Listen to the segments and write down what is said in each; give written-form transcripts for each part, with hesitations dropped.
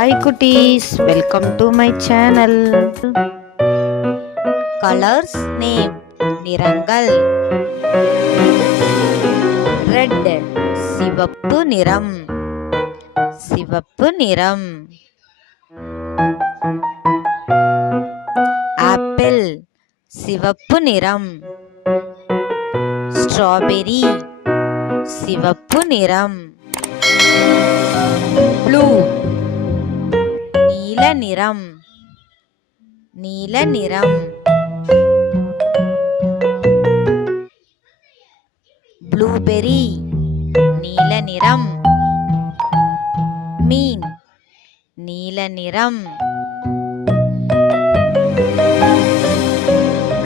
Hi cuties, welcome to my channel. Colors name நிறங்கள் Red சிவப்பு நிறம் Apple சிவப்பு நிறம் Strawberry சிவப்பு நிறம் Blue நீல நிறம் Blueberry நீல நிறம் Mean நீல நிறம்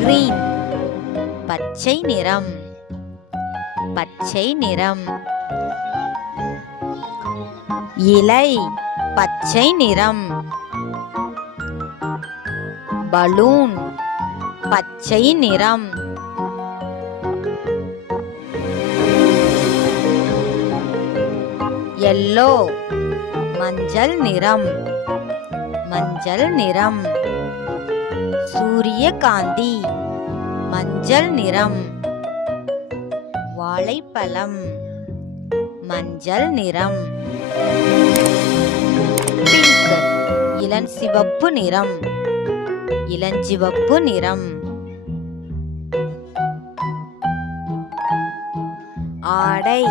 Green பச்சை நிறம் இலை பச்சை நிறம் பலூன் பச்சை நிறம் yellow மஞ்சள் நிறம் சூரியகாந்தி மஞ்சள் நிறம் வாழைப்பழம் மஞ்சள் நிறம் பிங்க் இளஞ்சிவப்பு நிறம் ஆடை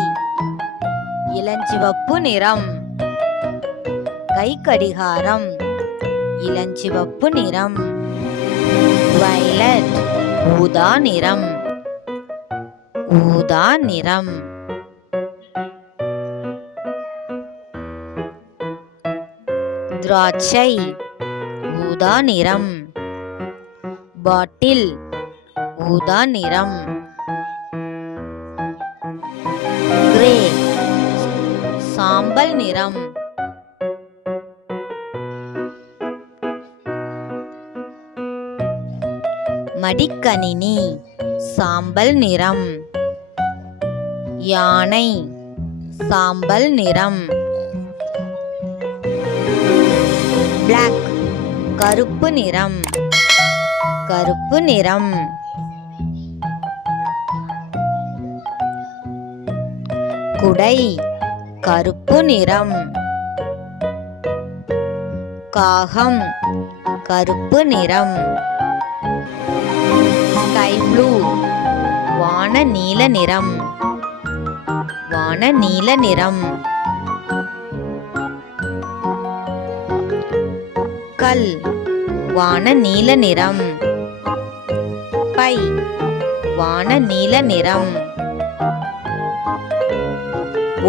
இளஞ்சிவப்பு நிறம் கைக்கடிகாரம் இளஞ்சிவப்பு நிறம் வயலட் ஊதா நிறம் திராட்சை ஊதா நிறம் பாட்டில் ஊதா நிறம் கிரே சாம்பல் நிறம் மடிக்கணினி சாம்பல் நிறம் யானை சாம்பல் நிறம் Black கருப்பு நிறம் குடை கருப்பு நிறம் காகம் கருப்பு நிறம் ஸ்கை ப்ளூ வான நீல நிறம் கல் வான நீல நிறம் பை வான நீல நிறம்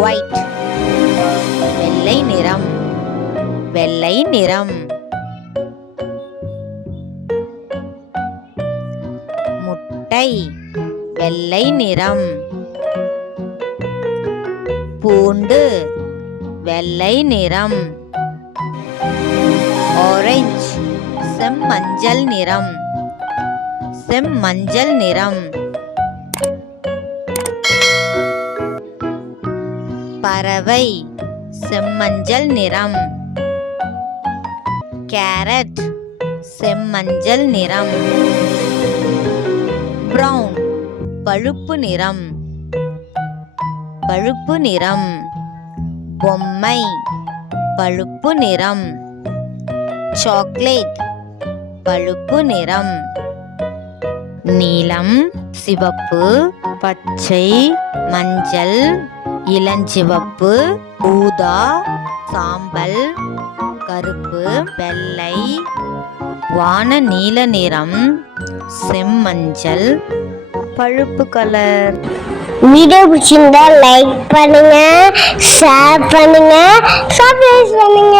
ஒயிட் வெள்ளை நிறம் முட்டை வெள்ளை நிறம் பூண்டு வெள்ளை நிறம் ஆரஞ்சு செம்மஞ்சள் நிறம் பறவை செம்மஞ்சள் நிறம் கேரட் செம்மஞ்சள் நிறம் பிரவுன் பழுப்பு நிறம் பொம்மை பழுப்பு நிறம் சாக்லேட் பழுப்பு நிறம் நீலம் சிவப்பு பச்சை மஞ்சள் இளஞ்சிவப்பு ஊதா சாம்பல் கருப்பு வெள்ளை வான நீல நிறம் செம்மஞ்சள் பழுப்பு கலர். வீடியோ பிடிச்சிருந்தா லைக் பண்ணுங்க, ஷேர் பண்ணுங்க, சப்ஸ்கிரைப் பண்ணுங்க.